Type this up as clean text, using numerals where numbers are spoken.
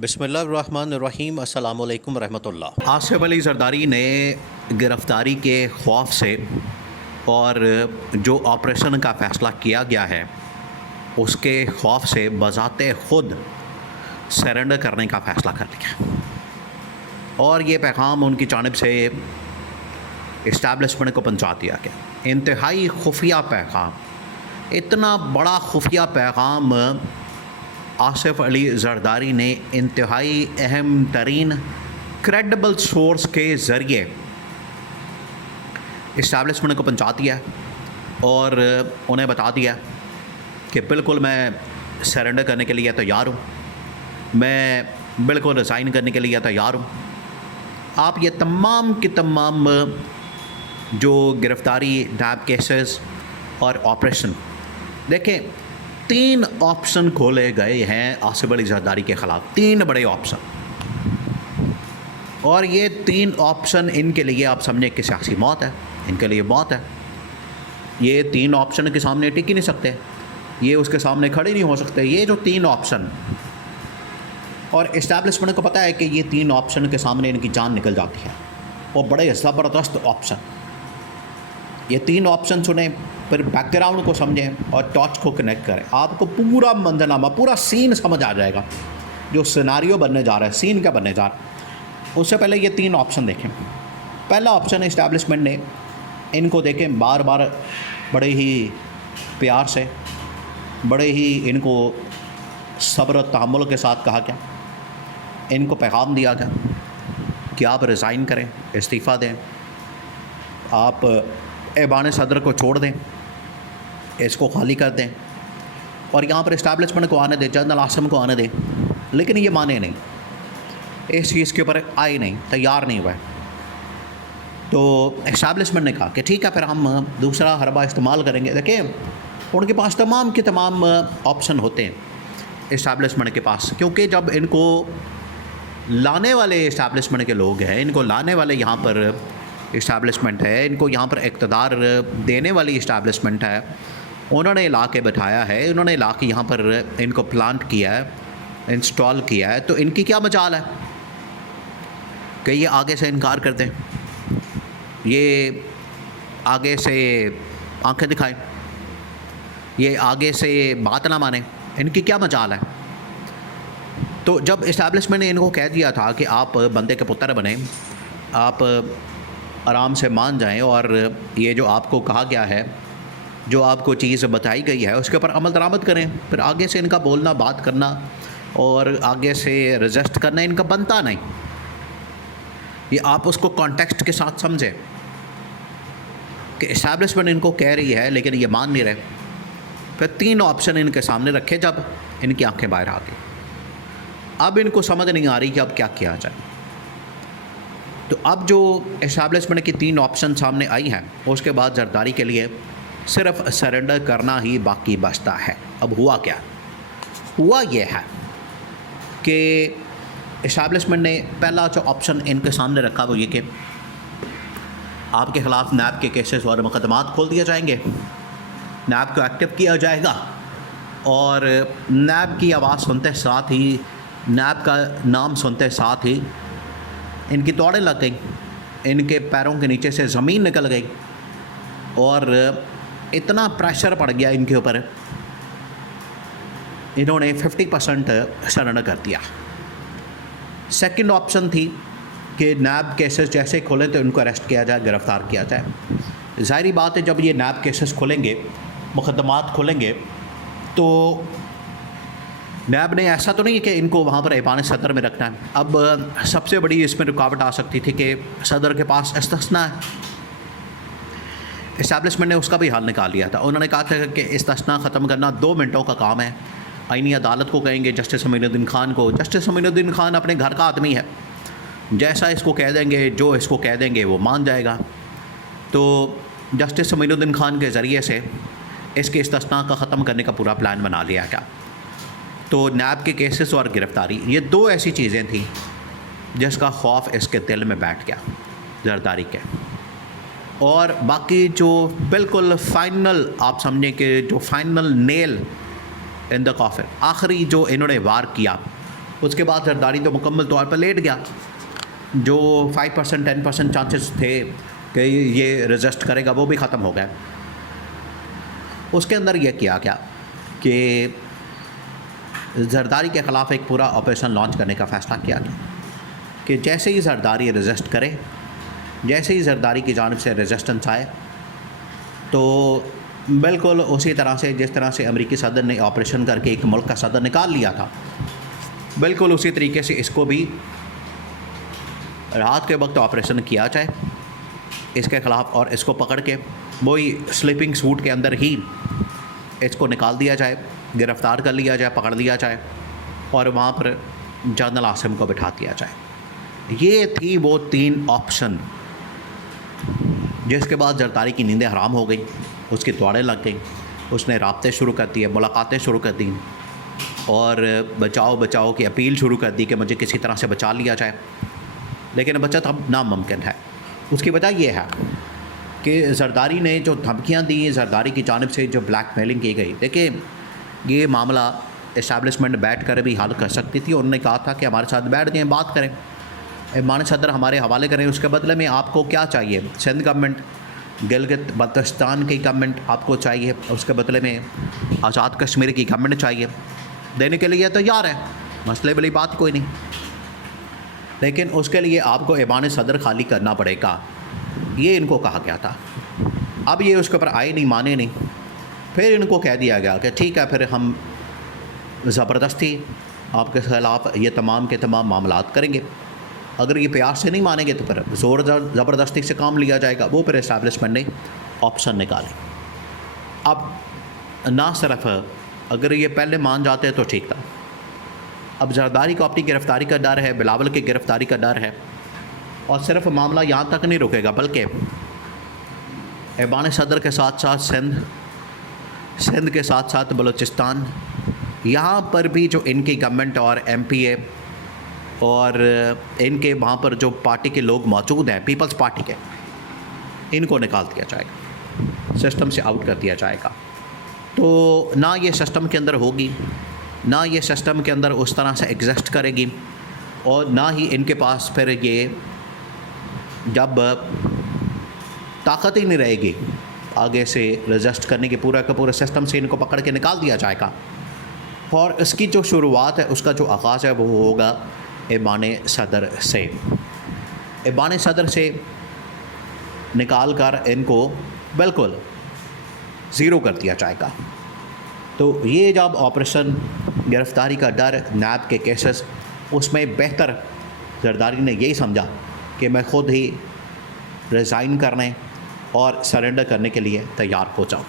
बिस्मिल्लाहिर्रहमानिर्रहीम अस्सलामु अलैकुम रहमतुल्लाह। आसिफ अली जरदारी ने गिरफ़्तारी के खौफ से और जो ऑपरेशन का फ़ैसला किया गया है उसके खौफ से बज़ाते ख़ुद सरेंडर करने का फ़ैसला कर लिया और ये पैगाम उनकी जानिब से इस्टेब्लिशमेंट को पहुंचा दिया गया। इंतहाई खुफिया पैगाम, इतना बड़ा खुफिया पैगाम आसिफ अली जरदारी ने इंतहाई अहम तरीन क्रेडिबल सोर्स के ज़रिए इस्टेब्लिशमेंट को पहुंचा दिया और उन्हें बता दिया कि बिल्कुल मैं सरेंडर करने के लिए तैयार हूँ, मैं बिल्कुल रिज़ाइन करने के लिए तैयार हूँ। आप ये तमाम की तमाम जो गिरफ़्तारी, नैब केसेस और ऑपरेशन देखें, 3 ऑप्शन खोले गए हैं आसिफ अली जरदारी के ख़िलाफ़, 3 बड़े ऑप्शन। और ये 3 ऑप्शन इनके लिए आप समझें कि सियासी मौत है, इनके लिए मौत है। ये 3 ऑप्शन के सामने टिक ही नहीं सकते, ये उसके सामने खड़े नहीं हो सकते। ये जो 3 ऑप्शन, और इस्टेब्लिशमेंट को पता है कि ये 3 ऑप्शन के सामने इनकी जान निकल जाती है, और बड़े ज़बरदस्त ऑप्शन। ये 3 ऑप्शन सुने, फिर बैकग्राउंड को समझें और टॉर्च को कनेक्ट करें, आपको पूरा मंजरनामा, पूरा सीन समझ आ जाएगा। जो सिनारियो बनने जा रहा है, सीन क्या बनने जा रहा है। उससे पहले ये 3 ऑप्शन देखें। पहला ऑप्शन इस्टेब्लिशमेंट ने इनको देखें बार बार बड़े ही प्यार से, बड़े ही इनको सब्र तहम्मुल के साथ कहा गया, इनको पैगाम दिया गया कि आप रिज़ाइन करें, इस्तीफ़ा दें, आप ऐवान सदर को छोड़ दें, इसको खाली कर दें और यहाँ पर इस्टेब्लिशमेंट को आने दें, जनरल आसिम को आने दें। लेकिन ये माने नहीं, इस चीज़ के ऊपर आए नहीं, तैयार नहीं हुए। तो इस्टेब्लिशमेंट ने कहा कि ठीक है, फिर हम दूसरा हरबा इस्तेमाल करेंगे। देखिए, उनके पास तमाम के तमाम ऑप्शन होते हैं इस्टेब्लिशमेंट के पास, क्योंकि जब इनको लाने वाले इस्टेब्लिशमेंट के लोग हैं, इनको लाने वाले यहाँ पर इस्टेब्लिशमेंट है, इनको यहाँ पर इक़्तिदार देने वाली इस्टेब्लिशमेंट है, उन्होंने ला के बैठाया है, उन्होंने ला के यहाँ पर इनको प्लांट किया है, इंस्टॉल किया है, तो इनकी क्या मजाल है कि ये आगे से इनकार कर दें, ये आगे से आंखें दिखाएं, ये आगे से बात ना माने, इनकी क्या मजाल है। तो जब इस्टेब्लिशमेंट ने इनको कह दिया था कि आप बंदे के पुत्र बने, आप आराम से मान जाएं और ये जो आपको कहा गया है, जो आपको चीज़ बताई गई है, उसके ऊपर अमल दरामद करें, फिर आगे से इनका बोलना, बात करना और आगे से रजिस्ट करना इनका बनता नहीं। ये आप उसको कॉन्टेक्स्ट के साथ समझें कि इस्टेब्लिशमेंट इनको कह रही है लेकिन ये मान नहीं रहे। फिर 3 ऑप्शन इनके सामने रखे, जब इनकी आंखें बाहर आ गई, अब इनको समझ नहीं आ रही कि अब क्या किया जाए। तो अब जो इस्टेब्लिशमेंट की 3 ऑप्शन सामने आई हैं, उसके बाद जरदारी के लिए सिर्फ सरेंडर करना ही बाकी बचता है। अब हुआ क्या? हुआ ये है कि इस्टेब्लिशमेंट ने पहला जो ऑप्शन इनके सामने रखा वो ये कि आपके ख़िलाफ़ नैब के केसेस और मुकदमात खोल दिए जाएंगे, नैब को एक्टिव किया जाएगा और नैब की आवाज़ सुनते साथ ही, नैब का नाम सुनते साथ ही इनकी दौड़ें लग गई, इनके पैरों के नीचे से ज़मीन निकल गई और इतना प्रेशर पड़ गया इनके ऊपर, इन्होंने 50% सरेंडर कर दिया। सेकंड ऑप्शन थी कि नैब केसेस जैसे खोलें तो इनको अरेस्ट किया जाए, गिरफ़्तार किया जाए। ज़ाहिरी बात है, जब ये नैब केसेस खुलेंगे, मुकदमात खुलेंगे, तो नैब ने ऐसा तो नहीं है कि इनको वहाँ पर ऐवान सदर में रखना है। अब सबसे बड़ी इसमें रुकावट आ सकती थी कि सदर के पास इस्तिस्ना है। इस्टेब्लिशमेंट ने उसका भी हल निकाल लिया था। उन्होंने कहा था कि इस्तिस्ना ख़त्म करना 2 मिनटों का काम है। आईनी अदालत को कहेंगे, जस्टिस अमीनुद्दीन खान को। जस्टिस अमीनुद्दीन खान अपने घर का आदमी है, जैसा इसको कह देंगे, जो इसको कह देंगे वो मान जाएगा। तो जस्टिस अमीनुद्दीन खान के ज़रिए से इसके इस्तिस्ना का ख़त्म करने का पूरा प्लान बना लिया गया। तो नैब के केसेस और गिरफ़्तारी, ये 2 ऐसी चीज़ें थी जिसका खौफ इसके दिल में बैठ गया जरदारी के। और बाकी जो बिल्कुल फ़ाइनल, आप समझें कि जो final nail in the coffin, आखिरी जो इन्होंने वार किया उसके बाद जरदारी तो मुकम्मल तौर पर लेट गया। जो 5% 10% चांसेस थे कि ये रजिस्ट करेगा वो भी ख़त्म हो गए। उसके अंदर यह किया गया कि जरदारी के ख़िलाफ़ एक पूरा ऑपरेशन लॉन्च करने का फ़ैसला किया गया कि जैसे ही जरदारी रजिस्ट करे, जैसे ही जरदारी की जानिब से रेजिस्टेंस आए, तो बिल्कुल उसी तरह से जिस तरह से अमेरिकी सदर ने ऑपरेशन करके एक मुल्क का सदर निकाल लिया था, बिल्कुल उसी तरीके से इसको भी रात के वक्त ऑपरेशन किया जाए इसके ख़िलाफ़, और इसको पकड़ के वही स्लीपिंग सूट के अंदर ही इसको निकाल दिया जाए, गिरफ़्तार कर लिया जाए, पकड़ लिया जाए और वहाँ पर जनरल आसिम को बिठा दिया जाए। ये थी वो 3 ऑप्शन। जिसके बाद जरदारी की नींदें हराम हो गई, उसकी दौड़ें लग गई, उसने राब्ते शुरू कर दिए, मुलाकातें शुरू कर दी और बचाओ बचाओ की अपील शुरू कर दी कि मुझे किसी तरह से बचा लिया जाए। लेकिन बचत अब नामुमकिन है। उसकी वजह यह है कि जरदारी ने जो धमकियां दी, जरदारी की जानिब से जो ब्लैकमेलिंग की गई, देखिए ये मामला इस्टेब्लिशमेंट बैठ कर भी हल कर सकती थी। उन्होंने कहा था कि हमारे साथ बैठ जाएँ, बात करें, ईमान सदर हमारे हवाले करें, उसके बदले में आपको क्या चाहिए? सिंध गवर्नमेंट, गिलगित बल्तिस्तान की गवर्नमेंट आपको चाहिए, उसके बदले में आज़ाद कश्मीर की गवर्नमेंट चाहिए, देने के लिए तैयार है, मसले वाली बात कोई नहीं। लेकिन उसके लिए आपको ईमान सदर खाली करना पड़ेगा, ये इनको कहा गया था। अब ये उसके ऊपर आए नहीं, माने नहीं। फिर इनको कह दिया गया कि ठीक है, फिर हम ज़बरदस्ती आपके ख़िलाफ़ ये तमाम के तमाम मामलात करेंगे। अगर ये प्यार से नहीं मानेंगे तो फिर ज़ोर ज़बरदस्ती से काम लिया जाएगा। वो फिर इस्टेब्लिशमेंट ने ऑप्शन निकाले। अब ना सिर्फ अगर ये पहले मान जाते तो ठीक था, अब जरदारी को अपनी गिरफ़्तारी का डर है, बिलावल की गिरफ़्तारी का डर है, और सिर्फ मामला यहाँ तक नहीं रुकेगा बल्कि ईमान सदर के साथ साथ सिंध के साथ साथ बलूचिस्तान, यहाँ पर भी जो इनकी गवर्नमेंट और MPA और इनके वहाँ पर जो पार्टी के लोग मौजूद हैं, पीपल्स पार्टी के, इनको निकाल दिया जाएगा, सिस्टम से आउट कर दिया जाएगा। तो ना ये सिस्टम के अंदर होगी, ना ये सिस्टम के अंदर उस तरह से एग्जिस्ट करेगी, और ना ही इनके पास फिर ये जब ताकत ही नहीं रहेगी आगे से रजिस्ट करने की, पूरा का पूरा सिस्टम से इनको पकड़ के निकाल दिया जाएगा। और इसकी जो शुरुआत है, उसका जो आगाज़ है वो होगा ईमान सदर से। ईमान सदर से निकाल कर इनको बिल्कुल ज़ीरो कर दिया जाएगा। तो ये जब ऑपरेशन गिरफ़्तारी का डर, नैब के केसेस, उसमें बेहतर जरदारी ने यही समझा कि मैं ख़ुद ही रिज़ाइन करने और सरेंडर करने के लिए तैयार हो जाऊँ।